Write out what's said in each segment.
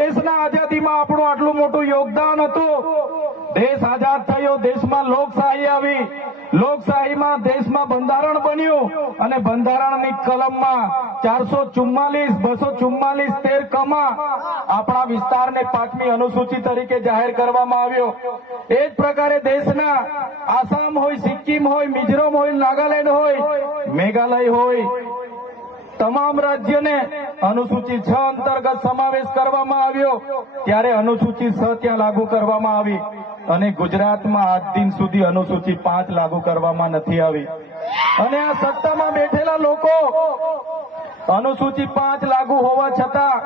દેશના આઝાદીમાં આપણું આટલું મોટું યોગદાન હતું. દેશ આઝાદ થયો, દેશમાં લોકશાહી આવી, લોકશાહીમાં દેશમાં બંધારણ બન્યું અને બંધારણની કલમમાં 444, 244, 13 કમાં આપણા વિસ્તારને 5મી અનુસૂચિ તરીકે જાહેર કરવામાં આવ્યો. એ જ પ્રકારે દેશના આસામ હોય, સિક્કિમ હોય, મિઝોરમ હોય, નાગાલેન્ડ હોય, મેઘાલય હોય, તમામ રાજ્યને અનુસૂચિ 6 અંતર્ગત સમાવેશ કરવામાં આવ્યો. ત્યારે અનુસૂચિ 6 ત્યાં લાગુ કરવામાં આવી અને ગુજરાતમાં આજ દિન સુધી અનુસૂચિ 5 લાગુ કરવામાં નથી આવી. અને આ સત્તામાં બેઠેલા લોકો અનુસૂચિ 5 લાગુ હોવા છતાં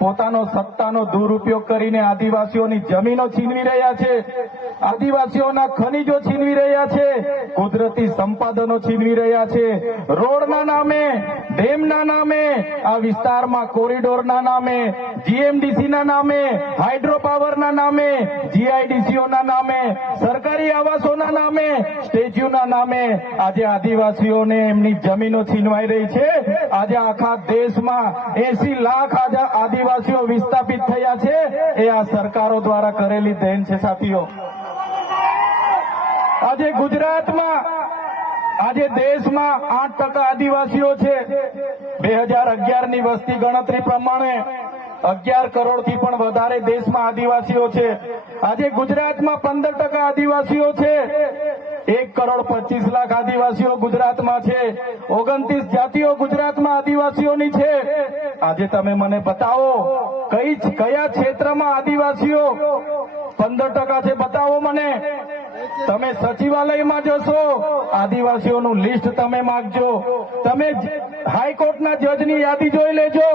પોતાનો સત્તાનો દુરુપયોગ કરીને આદિવાસીઓની જમીનો છીનવી રહ્યા છે, આદિવાસીઓના ખનીજો છીનવી રહ્યા છે, કુદરતી સંપાદનો છીનવી રહ્યા છે. રોડના નામે, ડેમના નામે, આ વિસ્તારમાં કોરિડોરના નામે, જીએમડીસીના નામે, હાઇડ્રો પાવરના નામે, જીઆઈડીસીઓના નામે, સરકારી આવાસોના નામે, સ્ટેચ્યુના નામે આજે આદિવાસીઓને એમની જમીનો છીનવાઈ રહી છે. આજે આખા દેશમાં 80 લાખ આદિવાસીઓ વિસ્થાપિત થયા છે. એ આ સરકારો દ્વારા કરેલી દેન છે સાથીઓ. આજે ગુજરાતમાં, આજે દેશમાં 8% આદિવાસીઓ છે. 2011ની વસ્તી ગણતરી પ્રમાણે 11 કરોડથી પણ વધારે દેશમાં આદિવાસીઓ છે. આજે ગુજરાતમાં 15% આદિવાસીઓ છે. 1,25,00,000 આદિવાસીઓ ગુજરાતમાં છે. 29 જાતિઓ ગુજરાતમાં આદિવાસીઓની છે. આજે તમે મને બતાવો કયા ક્ષેત્રમાં આદિવાસીઓ 15% છે, બતાવો મને. તમે સચિવાલયમાં જશો, આદિવાસીઓનું લિસ્ટ તમે માંગજો. તમે હાઈકોર્ટના જજની યાદી જોઈ લેજો.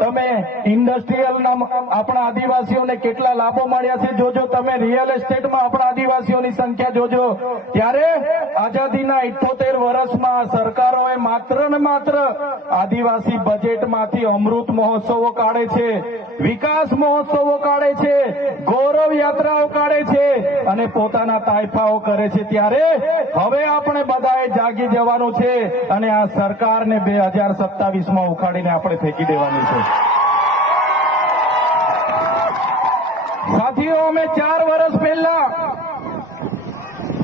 તમે ઇન્ડસ્ટ્રીયલના આપણા આદિવાસીઓને કેટલા લાભો મળ્યા છે જોજો. તમે રિયલ એસ્ટેટમાં આપણા આદિવાસીઓની સંખ્યા જોજો. ત્યારે આઝાદીના 78 વર્ષમાં સરકારોએ માત્ર ને માત્ર આદિવાસી બજેટમાંથી અમૃત મહોત્સવો કાઢે છે, વિકાસ મહોત્સવો કાઢે છે, ગૌરવ યાત્રાઓ કાઢે છે અને પોતાના તાઇફાઓ કરે છે. ત્યારે હવે આપણે બધાએ જાગી જવાનું છે અને આ સરકારને 2027માં ઉખાડીને આપણે ફેંકી દેવાની છે. સાથીઓ, અમે 4 વર્ષ પહેલા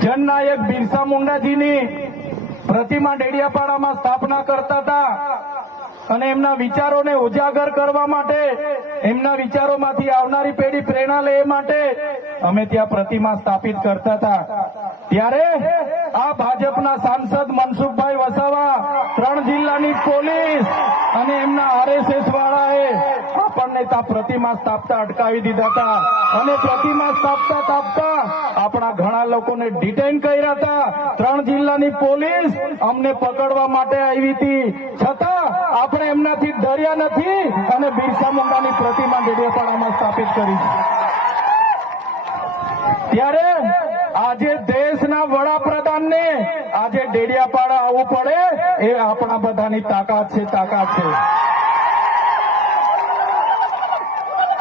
જનનાયક બિરસા મુંડાજીની પ્રતિમા ડેડિયાપાડામાં સ્થાપના કરતા હતા અને એમના વિચારોને ઉજાગર કરવા માટે, એમના વિચારોમાંથી આવનારી પેઢી પ્રેરણા લે માટે અમે ત્યાં પ્રતિમા સ્થાપિત કરતા હતા. ત્યારે આ ભાજપના સાંસદ મનસુખભાઈ વસાવા, 3 જિલ્લાની પોલીસ અને એમના આરએસએસ વાળાએ આપણને ત્યાં પ્રતિમા સ્થાપતા અટકાવી દીધા હતા અને પ્રતિમા સ્થાપતા આપણા ઘણા લોકોને ડિટેન કર્યા હતા. 3 જિલ્લાની પોલીસ અમને પકડવા માટે આવી હતી, છતાં આપણે એમનાથી ડર્યા નથી અને બિરસા મુંડાની પ્રતિમા ડેડિયાપાડામાં સ્થાપિત કરી. ત્યારે આજે દેશના વડાપ્રધાનને આજે ડેડિયાપાડા આવવું પડે એ આપણા બધાની તાકાત છે.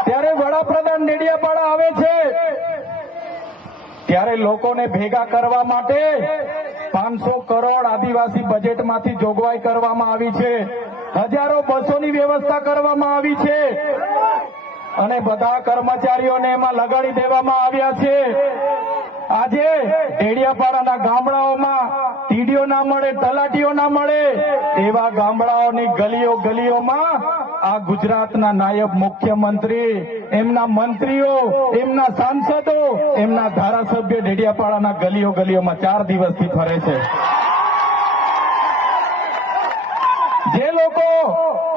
ત્યારે વડાપ્રધાન ડેડિયાપાડા આવે છે ત્યારે લોકોને ભેગા કરવા માટે 500 કરોડ આદિવાસી બજેટમાંથી જોગવાઈ કરવામાં આવી છે. હજારો બસોની વ્યવસ્થા કરવામાં આવી છે અને બધા કર્મચારીઓને એમાં લગાડી દેવામાં આવ્યા છે. આજે ડેડિયાપાડાના ગામડાઓમાં ટીડીઓ ના મળે, તલાટીઓ ના મળે એવા ગામડાઓની ગલીઓમાં આ ગુજરાતના નાયબ મુખ્યમંત્રી, એમના મંત્રીઓ, એમના સાંસદો, એમના ધારાસભ્ય ડેડિયાપાડાના ગલીઓમાં 4 દિવસથી ફરે છે. જે લોકો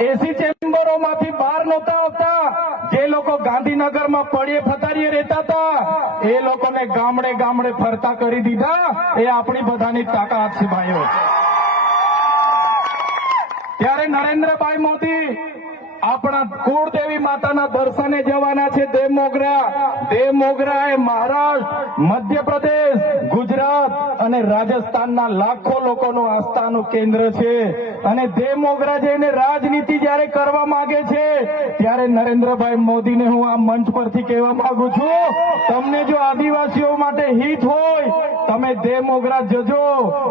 એસી ચેમ્બરોમાંથી બહાર નહોતા આવતા, જે લોકો ગાંધીનગરમાં પડે ફતારીએ રહેતા હતા, એ લોકોને ગામડે ફરતા કરી દીધા. એ આપણી બધાની તાકાત છે ભાઈઓ. ત્યારે નરેન્દ્રભાઈ મોદી આપણા કુળદેવી માતાના દર્શને જવાના છે. દેવમોગરા એ મહારાષ્ટ્ર, મધ્યપ્રદેશ, ગુજરાત અને રાજસ્થાનના લાખો લોકોનું આસ્થાનું કેન્દ્ર છે અને દેવમોગરા જઈને રાજનીતિ જયારે કરવા માંગે છે ત્યારે નરેન્દ્રભાઈ મોદીને હું આ મંચ પરથી કહેવા માંગુ છું, તમને જો આદિવાસીઓ માટે હિત હોય તમે દેવમોગરા જજો,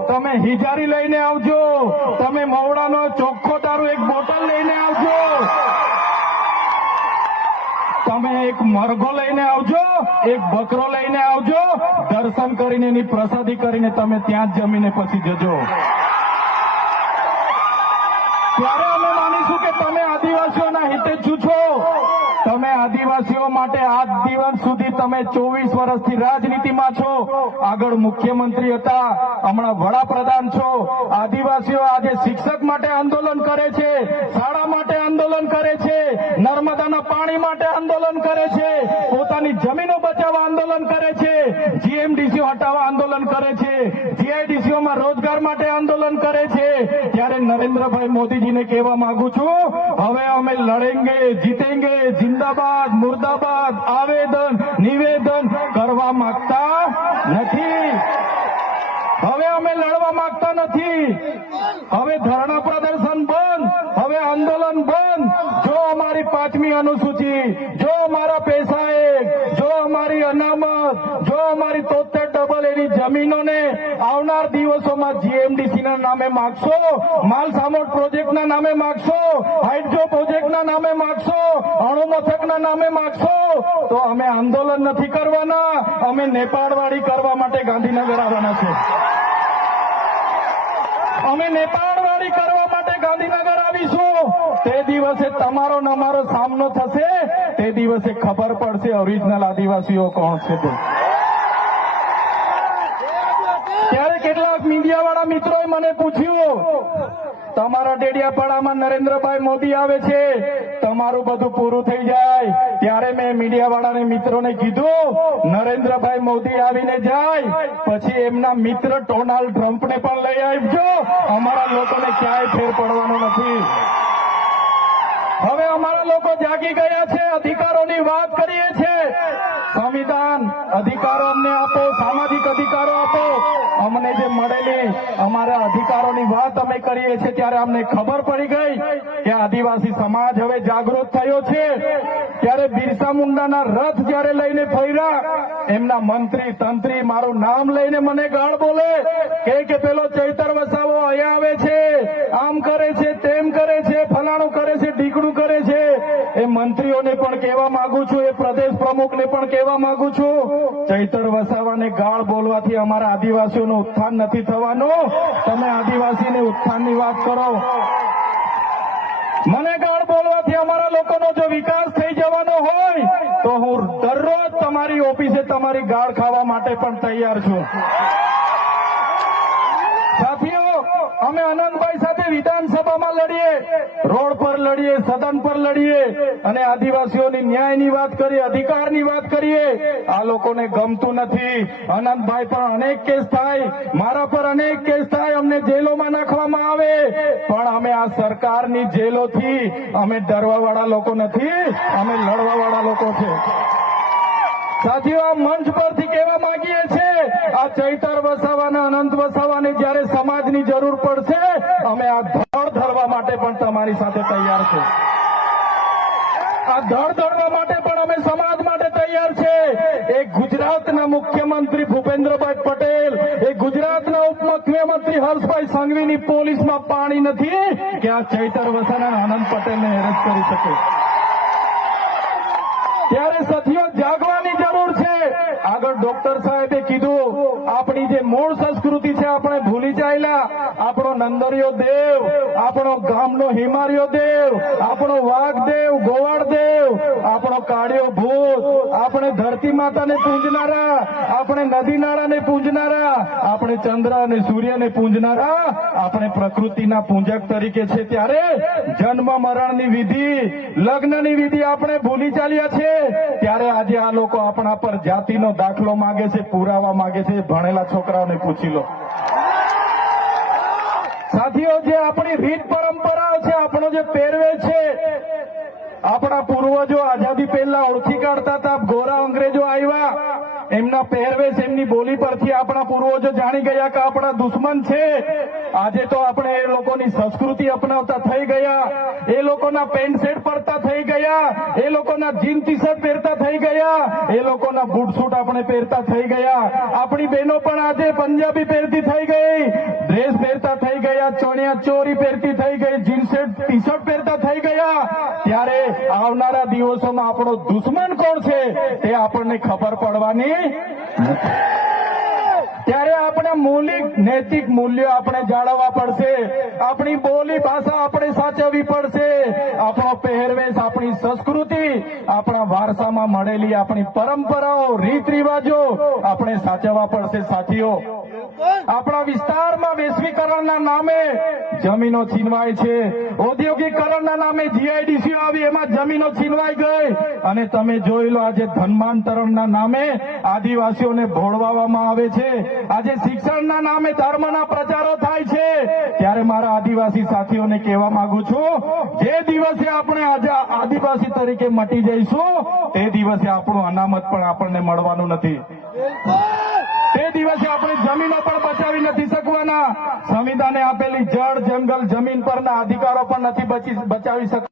તમે હિજારી લઈને આવજો, તમે મવડાનો ચોખ્ખો તારું એક બોટલ લઈને આવજો. તમે એક મરઘો લઈને આવજો, એક બકરો લઈને આવજો, દર્શન કરીને એની પ્રસાદી કરીને તમે ત્યાં જ જમીને પછી જજો. ત્યારે અમે માનીશું કે તમે આદિવાસીઓના હિતેચ્છુ છો. તમે આદિવાસીઓ માટે આજ દિવસ સુધી તમે 24 વર્ષથી રાજનીતિમાં છો. આગળ મુખ્યમંત્રી હતા, હમણાં વડાપ્રધાન છો. આદિવાસીઓ આજે શિક્ષક માટે આંદોલન કરે છે, શાળા માટે આંદોલન કરે છે, નર્મદાના પાણી માટે આંદોલન કરે છે, પોતાની જમીનો બચાવવા આંદોલન કરે છે, જીએમડીસીઓ હટાવવા આંદોલન કરે છે, જીઆઈડીસીઓમાં રોજગાર માટે આંદોલન કરે છે. ત્યારે નરેન્દ્રભાઈ મોદીજીને કહેવા માંગુ છું, હવે અમે લડેંગે, જીતેંગે, જિંદાબાદ, મુર્દાબાદ, આવેદન નિવેદન કરવા માંગતા નથી. હવે અમે લડવા માંગતા નથી. હવે ધરણા પ્રદર્શન બંધ, હવે આંદોલન બંધ. જો અમારી 5મી અનુસૂચિ, જો અમારા પૈસા, જો અમારી અનામત, જો અમારી 73 એની જમીનોને આવનાર દિવસોમાં જીએમડીસી ના નામે માગશો, માલસામોટ પ્રોજેક્ટના નામે માગશો, હાઇડ્રો પ્રોજેક્ટના નામે માગશો, અણુ મથકના નામે માગશો, તો અમે આંદોલન નથી કરવાના. અમે નેપાળવાડી કરવા માટે ગાંધીનગર આવવાના છે. અમે નેપાળવાડી કરવા માટે ગાંધીનગર આવીશું. તે દિવસે તમારો ને અમારો સામનો થશે. તે દિવસે ખબર પડશે ઓરિજિનલ આદિવાસીઓ કોણ છે. ત્યારે કેટલાક મીડિયાવાળા મિત્રોએ મને પૂછ્યું, તમારા ડેડિયાપાડામાં નરેન્દ્રભાઈ મોદી આવે છે, તમારું બધું પૂરું થઈ જાય. ત્યારે મેં મીડિયાવાળાને મિત્રોને કીધું, નરેન્દ્રભાઈ મોદી આવીને જાય પછી એમના મિત્ર ડોનાલ્ડ ટ્રમ્પને પણ લઈ આવજો. અમારા લોકોને ક્યાંય ફેર પડવાનો નથી. હવે અમારા લોકો જાગી ગયા છે, અધિકારોની વાત કરીએ છીએ. સંવિધાન અધિકારો અમને આપો, સામાજિક અધિકારો આપો. અમને જે મળેલી અમારા અધિકારોની વાત અમે કરીએ છીએ ત્યારે અમને ખબર પડી ગઈ કે આદિવાસી સમાજ હવે જાગૃત થયો છે. ત્યારે બિરસા મુંડાના રથ જયારે લઈને ફર્યા, એમના મંત્રી તંત્રી મારું નામ લઈને મને ગાળ બોલે કે પેલો ચૈતર વસાવો અહીંયા આવે છે, આમ કરે છે, તેમ કરે છે, ફલાણું કરે છે, ઢીકણું કરે છે. એ મંત્રીઓને પણ કહેવા માંગુ છું, એ પ્રદેશ પ્રમુખને પણ કહેવા માંગુ છું, ચૈતર વસાવાને ગાળ બોલવાથી અમારા આદિવાસીઓનું ઉત્થાન નથી થવાનું. તમે આદિવાસીને ઉત્થાનની વાત કરો. મને ગાળ બોલવાથી અમારા લોકોનો જો વિકાસ થઈ જવાનો હોય તો હું દરરોજ તમારી ઓફિસે તમારી ગાળ ખાવા માટે પણ તૈયાર છું. સાથીઓ, અમે અનંતભાઈ સાથે વિધાનસભામાં લડીએ, રોડ પર લડીએ, સદન પર લડીએ અને આદિવાસીઓની ન્યાયની વાત કરીએ, અધિકારની વાત કરીએ. આ લોકોને ગમતું નથી. અનંતભાઈ પર અનેક કેસ થાય, મારા પર અનેક કેસ થાય, અમને જેલોમાં નાખવામાં આવે, પણ અમે આ સરકારની જેલોથી અમે ડરવાવાળા લોકો નથી, અમે લડવાવાળા લોકો છે. સાથીઓ, આ મંચ પરથી કહેવા માંગીએ છીએ, આ ચૈતર વસાવાના, અનંત વસાવાને જયારે સમાજની જરૂર પડશે, અમે આ ધડ ધરવા માટે પણ તમારી સાથે તૈયાર છે. આ ધડ ધરવા માટે પણ અમે સમાજ માટે તૈયાર છે. એક ગુજરાતના મુખ્યમંત્રી ભૂપેન્દ્રભાઈ પટેલ, એક ગુજરાતના ઉપમુખ્યમંત્રી હર્ષભાઈ સંઘવીની પોલીસમાં પાણી નથી કે આ ચૈતર વસાવાના આનંદ પટેલને હેરાન કરી શકે. ત્યારે સાથીઓ, જાગવાની જરૂર છે. આગળ ડોક્ટર સાહેબે કીધું, આપણી જે મૂળ સંસ્કૃતિ છે આપણે ભૂલી ચાલ્યા. આપણો નંદરિયો દેવ, આપણો ગામનો હિમારિયો દેવ, આપણો વાઘ દેવ, ગોવાળ દેવ, આપણો કાળિયો ભૂત, આપણે ધરતી માતાને પૂજનારા, આપણે નદી નાળાને પૂજનારા, આપણે ચંદ્ર અને સૂર્યને પૂજનારા, આપણે પ્રકૃતિના પૂજક તરીકે છે. ત્યારે જન્મ મરણની વિધિ, લગ્નની વિધિ આપણે ભૂલી ચાલ્યા છે. ત્યારે આજે આ લોકો આપણા પર જાતિનો દાખલો માંગે છે, પુરાવા માંગે છે. ભણેલા છોકરાઓને પૂછી લો. સાથીઓ, જે આપણી રીત પરંપરાઓ છે, આપણો જે પહેરવેશ છે, આપણા પૂર્વજો આઝાદી પહેલા ઓળખી કાઢતા હતા. ગોરા અંગ્રેજો આવ્યા, એમના પહેરવેશ, એમની બોલી પરથી આપણા પૂર્વજો જાણી ગયા કે આપણા દુશ્મન છે. આજે તો આપણે એ લોકોની સંસ્કૃતિ અપનાવતા થઈ ગયા, એ લોકોના પેન્ટ શર્ટ પહેરતા થઈ ગયા, એ લોકોના જીન ટી શર્ટ પહેરતા થઈ ગયા, એ લોકોના બૂટ સૂટ આપણે પહેરતા થઈ ગયા. આપણી બહેનો પણ આજે પંજાબી પહેરતી થઈ ગઈ, ડ્રેસ પહેરતા થઈ ગયા, ચણિયા ચોરી પહેરતી થઈ ગઈ, જીન્સ ટી શર્ટ પહેરતા થઈ ગયા, ત્યારે આવનારા દિવસોમાં આપણો દુશ્મન કોણ છે તે આપણને ખબર પડવાની નથી. ત્યારે આપણે મૌલિક નૈતિક મૂલ્યો આપણે જાળવવા પડશે. આપણી બોલી ભાષા આપણે સાચવવી પડશે. આપણો પહેરવેશ, આપણી સંસ્કૃતિ, આપણા વારસામાં મળેલી આપણી પરંપરાઓ, રીત રિવાજો આપણે સાચવવા પડશે. સાથીઓ, આપણા વિસ્તારમાં વૈશ્વિકરણના નામે જમીનો છીનવાય છે. ઔદ્યોગિકરણના નામે જીઆઈડીસી આવી, એમાં જમીનો છીનવાઈ ગઈ. અને તમે જોઈ લો, આજે ધર્માંતરણના નામે આદિવાસીઓને ભોળવામાં આવે છે. આજે શિક્ષણના નામે ધર્મના પ્રચારો થાય છે. ત્યારે મારા આદિવાસી સાથીઓને કહેવા માંગુ છું, જે દિવસે આપણે આજે આદિવાસી તરીકે મટી જઈશું તે દિવસે આપણું અનામત પણ આપણને મળવાનું નથી. તે દિવસે આપણે જમીનો પણ બચાવી નથી શકવાના. સંવિધાને આપેલી જળ, જંગલ, જમીન પરના અધિકારો પણ નથી બચાવી શકવાના.